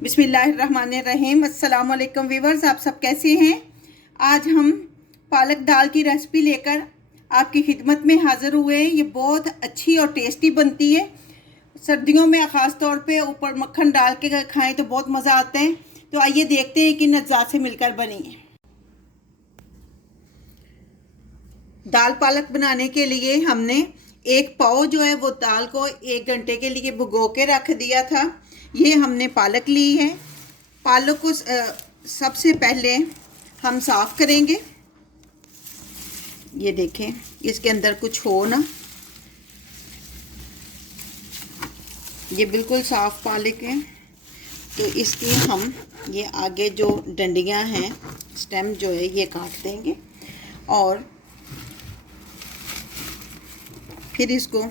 बिस्मिल्लाहिर्रहमानिर्रहीम। अस्सलाम वालेकुम व्यूवर्स, आप सब कैसे हैं। आज हम पालक दाल की रेसिपी लेकर आपकी खिदमत में हाज़िर हुए हैं। ये बहुत अच्छी और टेस्टी बनती है। सर्दियों में ख़ास तौर पे ऊपर मक्खन डाल के खाएं तो बहुत मज़ा आता है। तो आइए देखते हैं कि नज़ात से मिलकर बनी है। दाल पालक बनाने के लिए हमने एक पाव जो है वो दाल को 1 घंटे के लिए भिगो के रख दिया था। ये हमने पालक ली है। पालक को सबसे पहले हम साफ़ करेंगे। ये देखें, इसके अंदर कुछ हो ना, ये बिल्कुल साफ़ पालक है। तो इसकी हम ये आगे जो डंडियां हैं, स्टेम जो है, ये काट देंगे और फिर इसको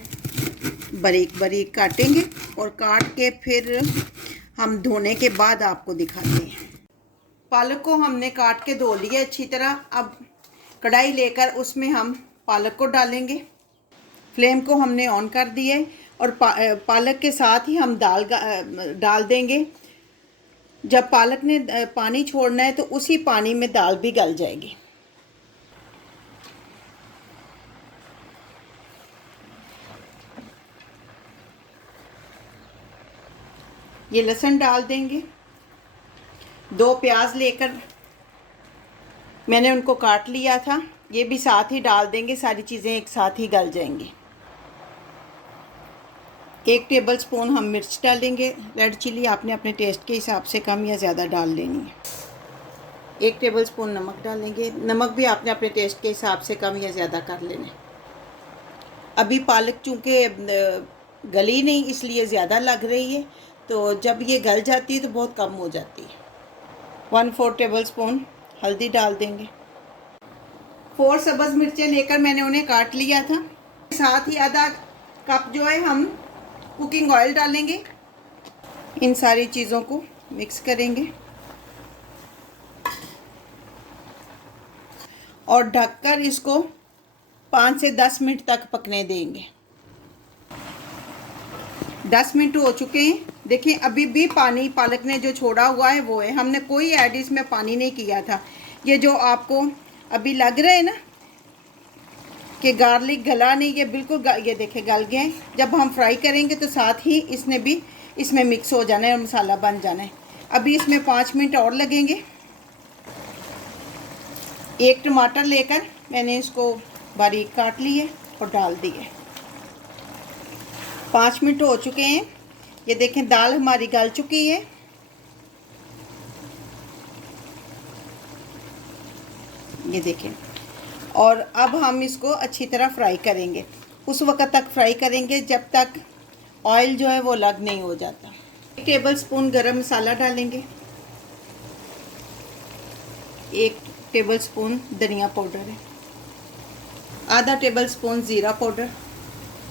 बारीक बारीक काटेंगे और काट के फिर हम धोने के बाद आपको दिखाते हैं। पालक को हमने काट के धो लिया अच्छी तरह। अब कढ़ाई लेकर उसमें हम पालक को डालेंगे। फ्लेम को हमने ऑन कर दिया है और पालक के साथ ही हम दाल डाल देंगे। जब पालक ने पानी छोड़ना है तो उसी पानी में दाल भी गल जाएगी। ये लहसुन डाल देंगे। 2 प्याज लेकर मैंने उनको काट लिया था, ये भी साथ ही डाल देंगे। सारी चीज़ें एक साथ ही गल जाएंगी। 1 टेबल स्पून हम मिर्च डालेंगे। रेड चिली आपने अपने टेस्ट के हिसाब से कम या ज़्यादा डाल लेनी है। 1 टेबल स्पून नमक डालेंगे। नमक भी आपने अपने टेस्ट के हिसाब से कम या ज़्यादा कर लेना है। अभी पालक चूँकि गली नहीं, इसलिए ज़्यादा लग रही है, तो जब ये गल जाती है तो बहुत कम हो जाती है। 1/4 टेबल स्पून हल्दी डाल देंगे। 4 सब्ज़ मिर्चें लेकर मैंने उन्हें काट लिया था। साथ ही आधा कप जो है हम कुकिंग ऑयल डालेंगे। इन सारी चीज़ों को मिक्स करेंगे और ढककर इसको 5 से 10 मिनट तक पकने देंगे। 10 मिनट हो चुके हैं। देखिए, अभी भी पानी पालक ने जो छोड़ा हुआ है वो है। हमने कोई ऐड इसमें पानी नहीं किया था। ये जो आपको अभी लग रहा है ना कि गार्लिक गला नहीं, ये बिल्कुल ये देखें गल गए हैं। जब हम फ्राई करेंगे तो साथ ही इसने भी इसमें मिक्स हो जाना है और मसाला बन जाना है। अभी इसमें 5 मिनट और लगेंगे। 1 टमाटर लेकर मैंने इसको बारीक काट लिए और डाल दिए। 5 मिनट हो चुके हैं। ये देखें, दाल हमारी गल चुकी है। ये देखें, और अब हम इसको अच्छी तरह फ्राई करेंगे। उस वक्त तक फ्राई करेंगे जब तक ऑयल जो है वो अलग नहीं हो जाता। 1 टेबल स्पून गरम मसाला डालेंगे। 1 टेबल स्पून धनिया पाउडर है। आधा टेबल स्पून ज़ीरा पाउडर।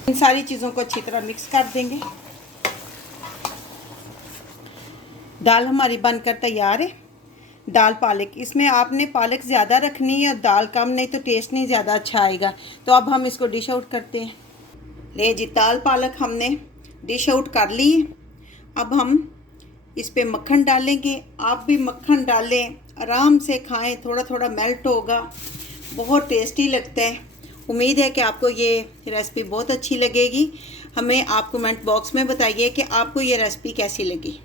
इन सारी चीज़ों को अच्छी तरह मिक्स कर देंगे। दाल हमारी बनकर तैयार है। दाल पालक, इसमें आपने पालक ज़्यादा रखनी है और दाल कम, नहीं तो टेस्ट नहीं ज़्यादा अच्छा आएगा। तो अब हम इसको डिश आउट करते हैं। ले जी, दाल पालक हमने डिश आउट कर ली है। अब हम इस पे मक्खन डालेंगे। आप भी मक्खन डालें, आराम से खाएं, थोड़ा थोड़ा मेल्ट होगा, बहुत टेस्टी लगता है। उम्मीद है कि आपको ये रेसिपी बहुत अच्छी लगेगी। हमें आप कमेंट बॉक्स में बताइए कि आपको ये रेसिपी कैसी लगी।